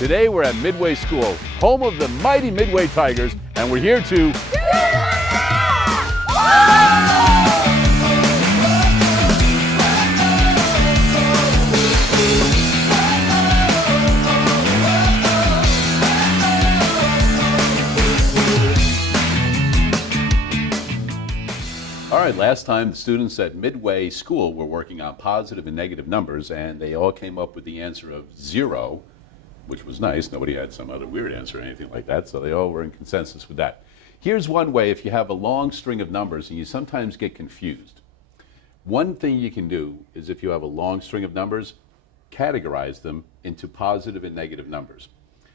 Today we're at Midway School, home of the mighty Midway Tigers, and we're here to... All right, last time the students at Midway School were working on positive and negative numbers, and they all came up with the answer of 0, which was nice. Nobody had some other weird answer or anything like that, so they all were in consensus with that. Here's one way if you have a long string of numbers and you sometimes get confused. One thing you can do is if you have a long string of numbers, categorize them into positive and negative numbers.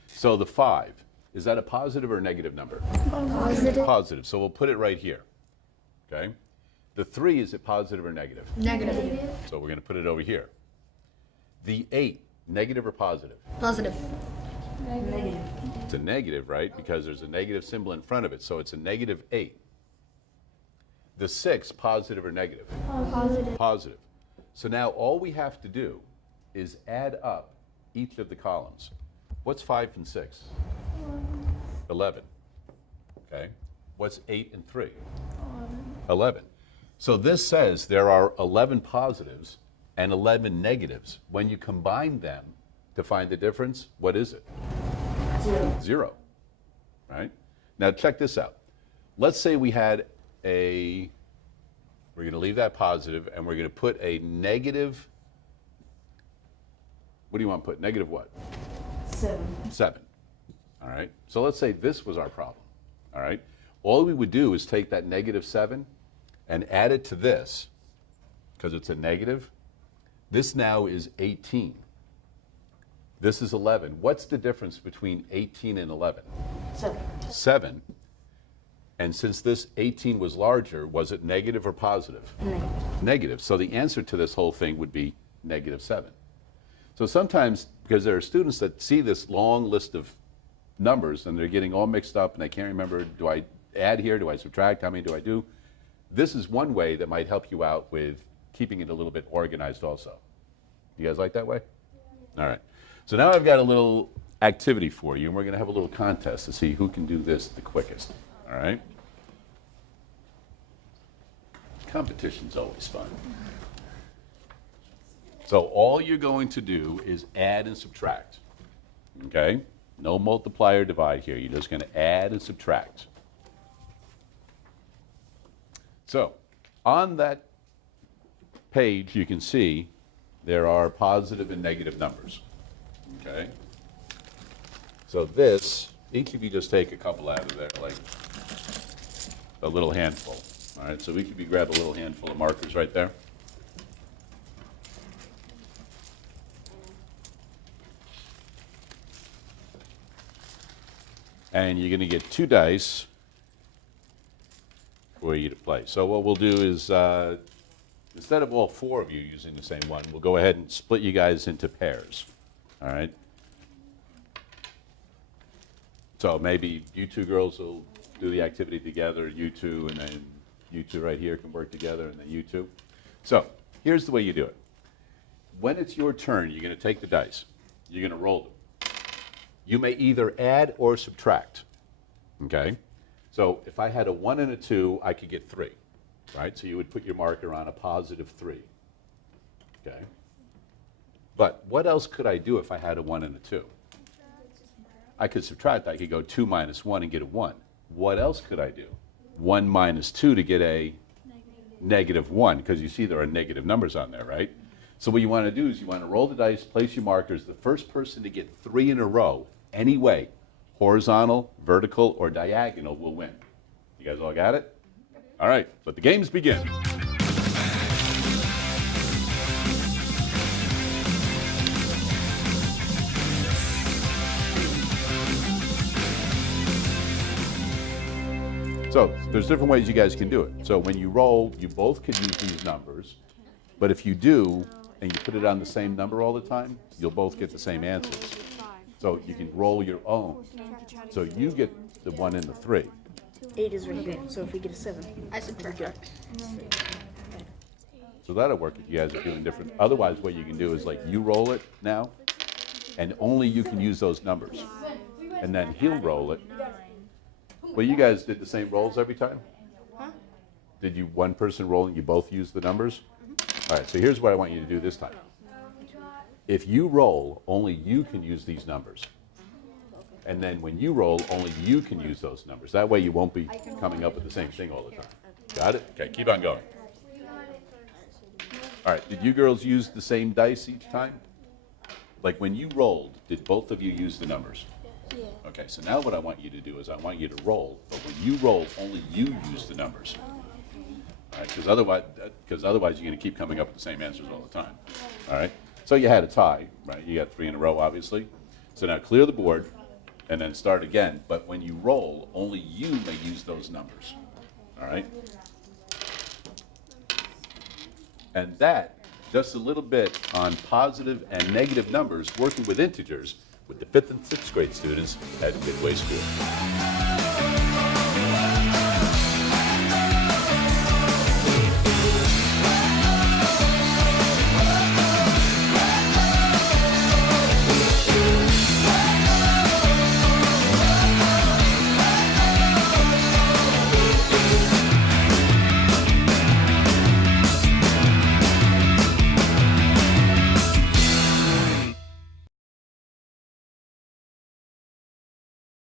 So the 5, is that a positive or a negative number? Positive. Positive, so we'll put it right here, okay? The 3, is it positive or negative? Negative. So we're going to put it over here. The 8, negative or positive? Positive. Negative. It's a negative, right? Because there's a negative symbol in front of it, so it's a negative 8. The 6, positive or negative? Positive. Positive. So now all we have to do is add up each of the columns. What's 5 and 6? 11. Okay. What's 8 and 3? 11. So this says there are 11 positives and 11 negatives. When you combine them to find the difference, what is it? 0. Right? Now check this out. Let's say we had we're going to leave that positive and we're going to put a negative, what do you want to put? Negative what? 7. 7. All right? So let's say this was our problem. All right? All we would do is take that negative 7 and add it to this, because it's a negative. This now is 18. This is 11. What's the difference between 18 and 11? 7. 7. And since this 18 was larger, was it negative or positive? Negative. Negative. So the answer to this whole thing would be negative 7. So sometimes, because there are students that see this long list of numbers and they're getting all mixed up and they can't remember, do I add here, do I subtract, how many do I do? This is one way that might help you out with keeping it a little bit organized also. You guys like that way? All right. So now I've got a little activity for you, and we're going to have a little contest to see who can do this the quickest. All right? Competition's always fun. So all you're going to do is add and subtract. Okay? No multiply or divide here. You're just going to add and subtract. So, on that page, you can see there are positive and negative numbers. Okay? So this, each of you just take a couple out of there, like a little handful. All right, so each of you grab a little handful of markers right there. And you're going to get 2 dice for you to play. So what we'll do is, instead of all 4 of you using the same one, we'll go ahead and split you guys into pairs. All right? So maybe you 2 girls will do the activity together, you 2, and then you 2 right here can work together, and then you 2. So here's the way you do it. When it's your turn, you're going to take the dice. You're going to roll them. You may either add or subtract. Okay? So if I had a 1 and a 2, I could get 3, right? So you would put your marker on a positive 3, okay? But what else could I do if I had a 1 and a 2? I could subtract. I could go 2 minus 1 and get a 1. What else could I do? 1 minus 2 to get a negative 1, because you see there are negative numbers on there, right? So what you want to do is you want to roll the dice, place your markers. The first person to get 3 in a row, any way, horizontal, vertical, or diagonal, will win. You guys all got it? All right, let the games begin. So there's different ways you guys can do it. So when you roll, you both could use these numbers, but if you do, and you put it on the same number all the time, you'll both get the same answers. So you can roll your own. So you get the 1 and the 3. 8 is right here, so if we get a 7, I subtract. So that'll work if you guys are doing different. Otherwise, what you can do is like you roll it now, and only you can use those numbers. And then he'll roll it. Well, you guys did the same rolls every time? Did you one person roll and you both use the numbers? All right, so here's what I want you to do this time. If you roll, only you can use these numbers. And then when you roll, only you can use those numbers. That way you won't be coming up with the same thing all the time. Got it? Okay, keep on going. All right, did you girls use the same dice each time? Like when you rolled, did both of you use the numbers? Yeah. Okay, so now what I want you to do is I want you to roll, but when you roll, only you use the numbers. All right, because otherwise you're going to keep coming up with the same answers all the time. All right, so you had a tie, right? You got 3 in a row, obviously. So now clear the board and then start again. But when you roll, only you may use those numbers. All right? And that, just a little bit on positive and negative numbers working with integers with the 5th and 6th grade students at Midway School.